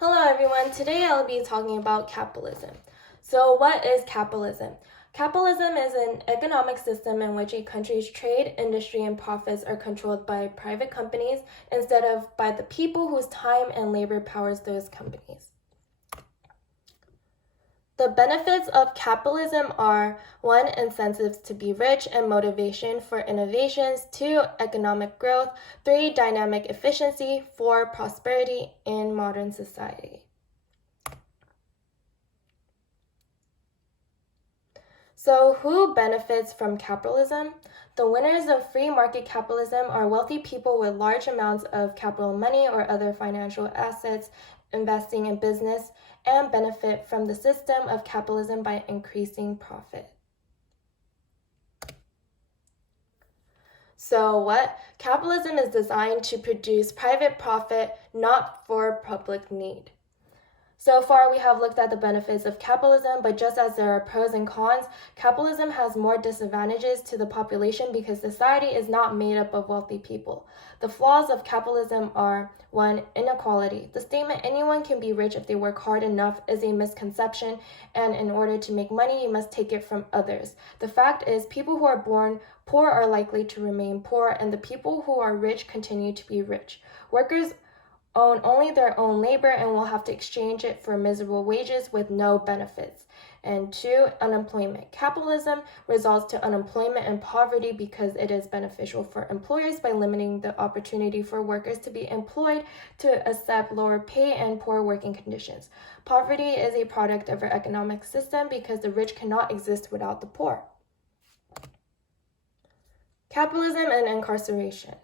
Hello everyone, today I'll be talking about capitalism. So what is capitalism? Capitalism is an economic system in which a country's trade, industry, and profits are controlled by private companies instead of by the people whose time and labor powers those companies. The benefits of capitalism are 1. Incentives to be rich and motivation for innovations, 2. Economic growth, 3. Dynamic efficiency, 4. Prosperity in modern society. So, who benefits from capitalism? The winners of free market capitalism are wealthy people with large amounts of capital money or other financial assets investing in business and benefit from the system of capitalism by increasing profit. So, what? Capitalism is designed to produce private profit, not for public need. So far, we have looked at the benefits of capitalism, but just as there are pros and cons, capitalism has more disadvantages to the population because society is not made up of wealthy people. The flaws of capitalism are 1. Inequality. The statement anyone can be rich if they work hard enough is a misconception, and in order to make money, you must take it from others. The fact is, people who are born poor are likely to remain poor, and the people who are rich continue to be rich. Workers own only their own labor and will have to exchange it for miserable wages with no benefits. And 2. Unemployment. Capitalism results to unemployment and poverty because it is beneficial for employers by limiting the opportunity for workers to be employed to accept lower pay and poor working conditions. Poverty is a product of our economic system because the rich cannot exist without the poor. Capitalism and incarceration.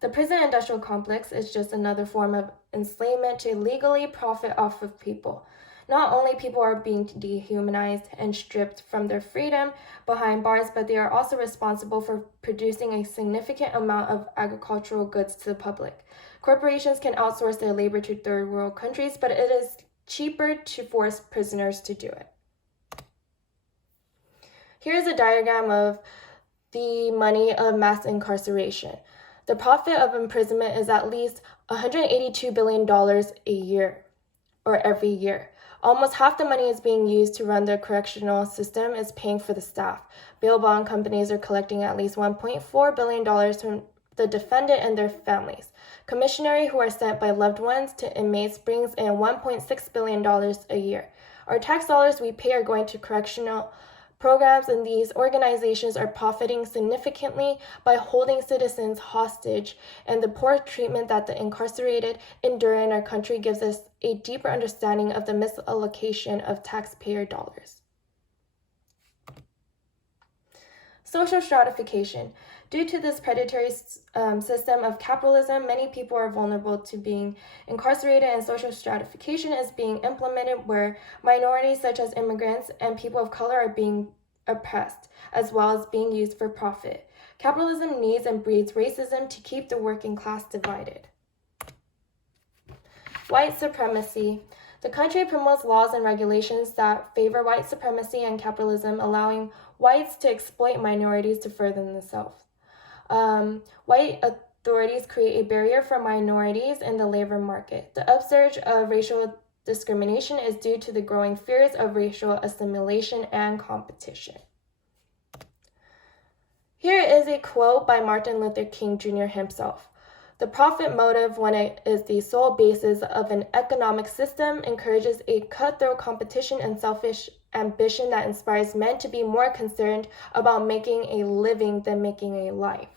The prison industrial complex is just another form of enslavement to legally profit off of people. Not only people are being dehumanized and stripped from their freedom behind bars, but they are also responsible for producing a significant amount of agricultural goods to the public. Corporations can outsource their labor to third world countries, but it is cheaper to force prisoners to do it. Here's a diagram of the money of mass incarceration. The profit of imprisonment is at least $182 billion a year, or every year. Almost half the money is being used to run the correctional system is paying for the staff. Bail bond companies are collecting at least $1.4 billion from the defendant and their families. Commissioners who are sent by loved ones to inmates brings in $1.6 billion a year. Our tax dollars we pay are going to correctional programs, and these organizations are profiting significantly by holding citizens hostage, and the poor treatment that the incarcerated endure in our country gives us a deeper understanding of the misallocation of taxpayer dollars. Social stratification. Due to this predatory system of capitalism, many people are vulnerable to being incarcerated, and social stratification is being implemented where minorities such as immigrants and people of color are being oppressed, as well as being used for profit. Capitalism needs and breeds racism to keep the working class divided. White supremacy. The country promotes laws and regulations that favor white supremacy and capitalism, allowing whites to exploit minorities to further themselves. White authorities create a barrier for minorities in the labor market. The upsurge of racial discrimination is due to the growing fears of racial assimilation and competition. Here is a quote by Martin Luther King Jr. himself. The profit motive, when it is the sole basis of an economic system, encourages a cutthroat competition and selfish ambition that inspires men to be more concerned about making a living than making a life.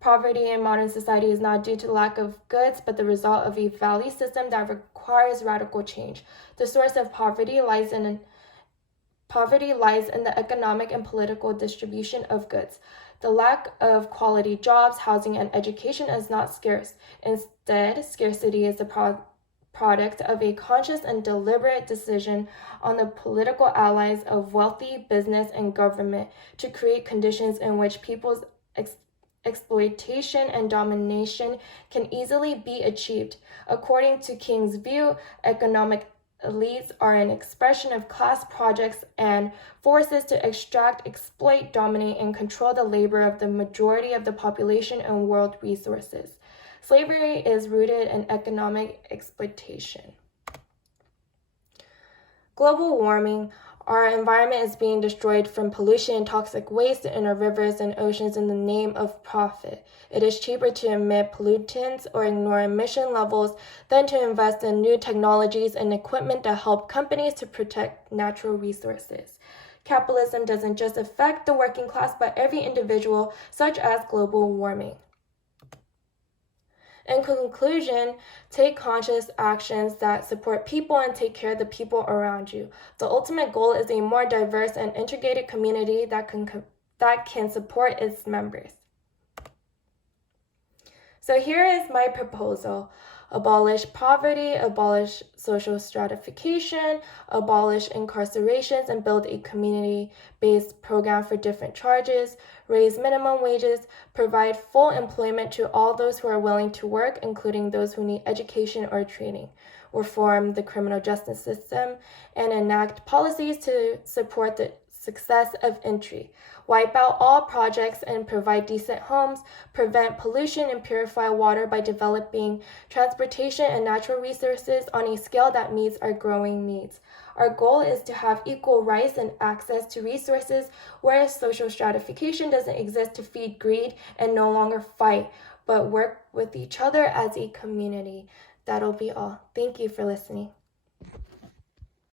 Poverty in modern society is not due to lack of goods, but the result of a value system that requires radical change. The source of poverty lies in the economic and political distribution of goods. The lack of quality jobs, housing, and education is not scarce. Instead, scarcity is the product of a conscious and deliberate decision on the political allies of wealthy business and government to create conditions in which people's exploitation and domination can easily be achieved. According to King's view, economic elites are an expression of class projects and forces to extract, exploit, dominate, and control the labor of the majority of the population and world resources. Slavery is rooted in economic exploitation. Global warming. Our environment is being destroyed from pollution and toxic waste in our rivers and oceans in the name of profit. It is cheaper to emit pollutants or ignore emission levels than to invest in new technologies and equipment that help companies to protect natural resources. Capitalism doesn't just affect the working class, but every individual, such as global warming. In conclusion, take conscious actions that support people and take care of the people around you. The ultimate goal is a more diverse and integrated community that can support its members. So here is my proposal. Abolish poverty, abolish social stratification, abolish incarcerations, and build a community-based program for different charges, raise minimum wages, provide full employment to all those who are willing to work, including those who need education or training, reform the criminal justice system, and enact policies to support the success of entry, wipe out all projects and provide decent homes, prevent pollution and purify water by developing transportation and natural resources on a scale that meets our growing needs. Our goal is to have equal rights and access to resources where social stratification doesn't exist to feed greed and no longer fight, but work with each other as a community. That'll be all. Thank you for listening.